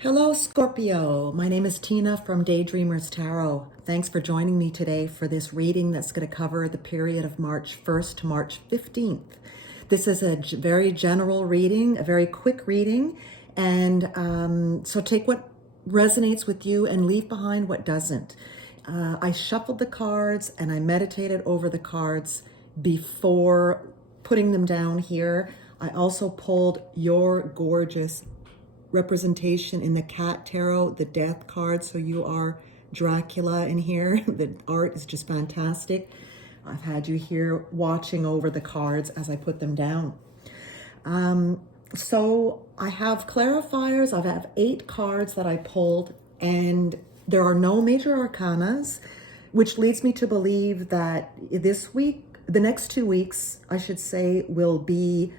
Hello, Scorpio. My name is Tina from Daydreamers Tarot. Thanks for joining me today for this reading that's going to cover the period of March 1st to March 15th. This is a very general reading, a very quick reading, and so take what resonates with you and leave behind what doesn't. I shuffled the cards and I meditated over the cards before putting them down here. I also pulled your gorgeous representation in the cat tarot, the death card. So you are Dracula in here. The art is just fantastic. I've had you here watching over the cards as I put them down. So I have clarifiers. I have 8 cards that I pulled, and there are no major arcanas, which leads me to believe that this week, the next 2 weeks, I should say, will be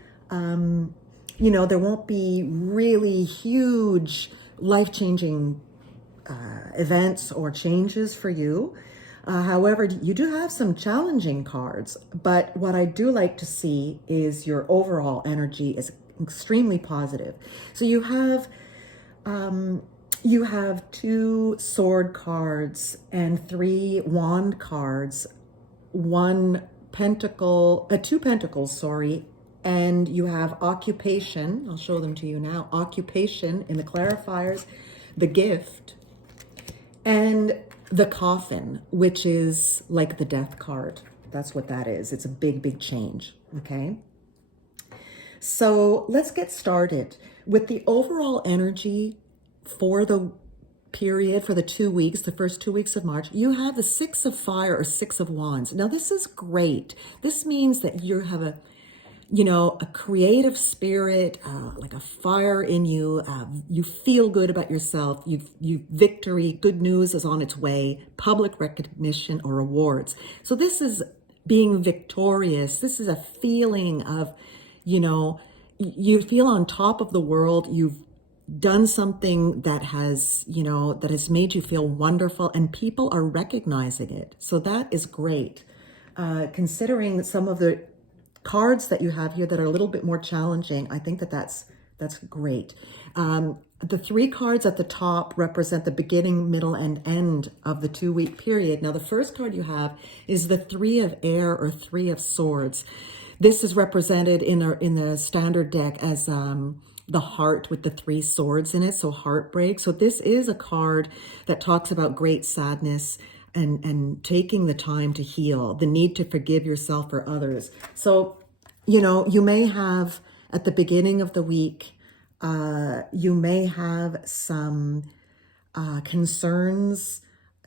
there won't be really huge life-changing events or changes for you. However, you do have some challenging cards, but what I do like to see is your overall energy is extremely positive. So you have 2 sword cards and 3 wand cards, 2 pentacles, sorry, and you have occupation. I'll show them to you now. Occupation in the clarifiers, the gift, and the coffin, which is like the death card. That's what that is. It's a big, big change, okay? So let's get started with the overall energy for the period, for the 2 weeks, the first 2 weeks of March. You have the 6 of fire or 6 of wands. Now, this is great. This means that you have a creative spirit, like a fire in you. You feel good about yourself. You victory, good news is on its way, public recognition or rewards. So this is being victorious. This is a feeling of, you feel on top of the world. You've done something that has made you feel wonderful, and people are recognizing it. So that is great. Considering some of the cards that you have here that are a little bit more challenging, I think that's great. The 3 cards at the top represent the beginning, middle, and end of the 2-week period. Now, the first card you have is the 3 of air or 3 of swords. This is represented in the standard deck as the heart with the 3 swords in it, so heartbreak. So this is a card that talks about great sadness and taking the time to heal, the need to forgive yourself or others. So, you may have at the beginning of the week, you may have some concerns,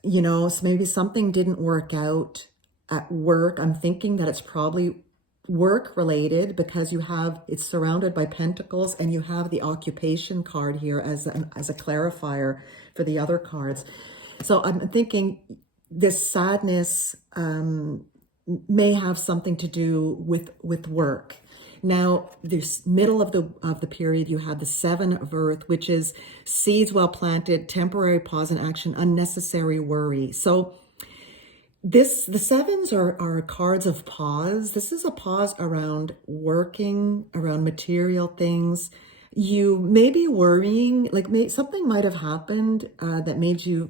so maybe something didn't work out at work. I'm thinking that it's probably work related because it's surrounded by pentacles, and you have the occupation card here as a clarifier for the other cards. So I'm thinking this sadness may have something to do with work. Now, this middle of the period, you have the 7 of earth, which is seeds well planted, temporary pause in action, unnecessary worry. So the 7s are cards of pause. This is a pause around working, around material things. You may be worrying, like something might have happened that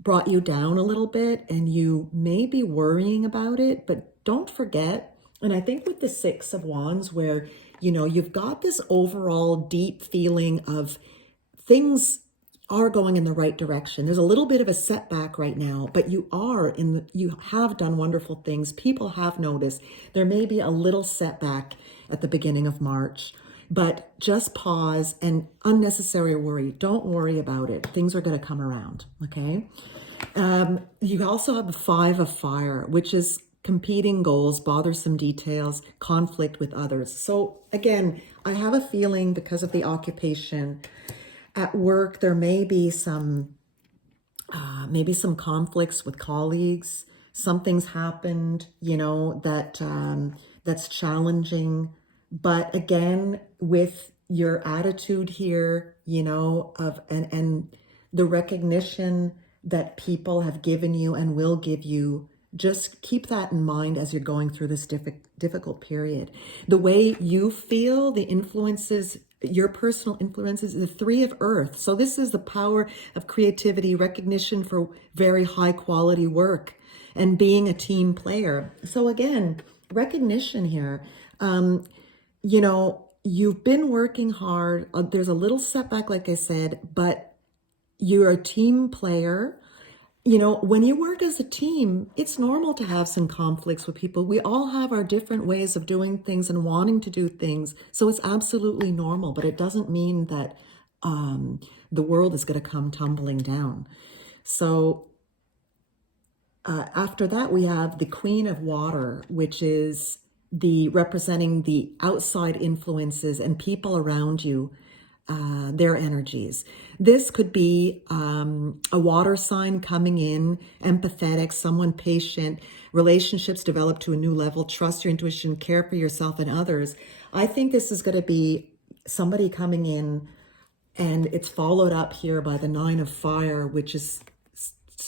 brought you down a little bit, and you may be worrying about it, but don't forget, and I think with the 6 of wands, where, you've got this overall deep feeling of things are going in the right direction. There's a little bit of a setback right now, but you have done wonderful things. People have noticed. There may be a little setback at the beginning of March, but just pause and unnecessary worry. Don't worry about it. Things are going to come around, okay? You also have the 5 of fire, which is competing goals, bothersome details, conflict with others. So again, I have a feeling because of the occupation at work, there may be some conflicts with colleagues. Something's happened, that's challenging. But again, with your attitude here, and the recognition that people have given you and will give you, just keep that in mind as you're going through this difficult period. The way you feel, the influences your personal influences, the Three of Earth. So this is the power of creativity, recognition for very high quality work, and being a team player. So again, recognition here. You know, you've been working hard. There's a little setback, like I said, but you're a team player. You know, when you work as a team, it's normal to have some conflicts with people. We all have our different ways of doing things and wanting to do things. So it's absolutely normal, but it doesn't mean that the world is going to come tumbling down. So after that, we have the Queen of Water, which is representing the outside influences and people around you, their energies. This could be a water sign coming in, empathetic, someone patient, relationships develop to a new level, trust your intuition, care for yourself and others. I think this is going to be somebody coming in, and it's followed up here by the Nine of Fire, which is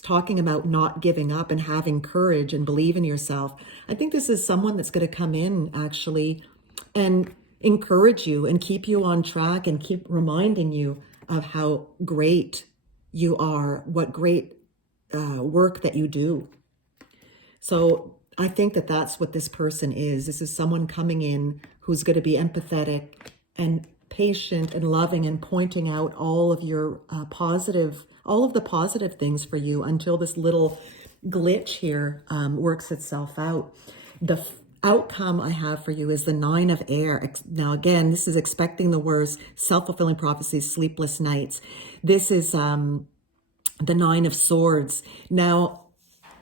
talking about not giving up and having courage and believe in yourself. I think this is someone that's going to come in actually and encourage you and keep you on track and keep reminding you of how great you are, what great work that you do. So I think that that's what this person is. This is someone coming in who's going to be empathetic and patient and loving and pointing out all of your all of the positive things for you until this little glitch here works itself out. The outcome I have for you is the Nine of Air. Now, again, this is expecting the worst, self-fulfilling prophecies, sleepless nights. This is the Nine of Swords. Now,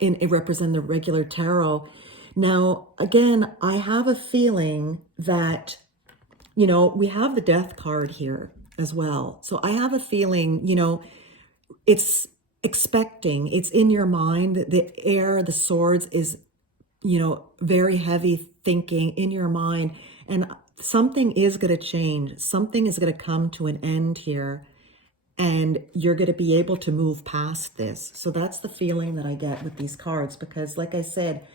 it represents the regular tarot. Now, again, I have a feeling that, you know, we have the Death card here as well. So I have a feeling, you know, it's expecting, it's in your mind. The air, the swords is, you know, very heavy thinking in your mind, and something is going to change. Something is going to come to an end here, and you're going to be able to move past this. So that's the feeling that I get with these cards, because like I said,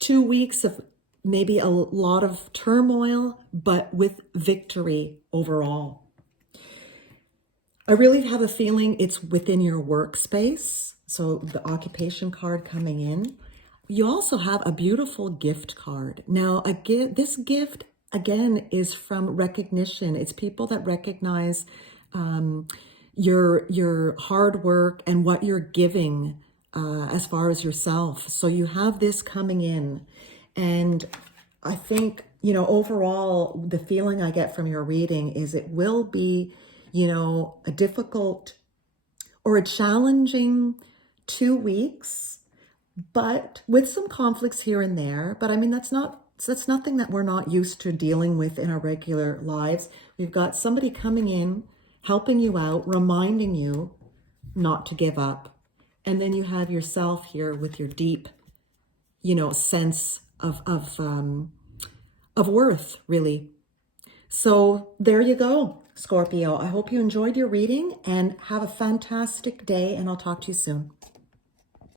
2 weeks of maybe a lot of turmoil, but with victory overall. I really have a feeling it's within your workspace. So the occupation card coming in. You also have a beautiful gift card. Now, this gift, again, is from recognition. It's people that recognize your hard work and what you're giving as far as yourself. So you have this coming in. And I think, you know, overall, the feeling I get from your reading is it will be, you know, a difficult or a challenging 2 weeks, but with some conflicts here and there. But I mean, that's nothing that we're not used to dealing with in our regular lives. We've got somebody coming in, helping you out, reminding you not to give up. And then you have yourself here with your deep, you know, sense of worth, really. So there you go, Scorpio. I hope you enjoyed your reading and have a fantastic day, and I'll talk to you soon.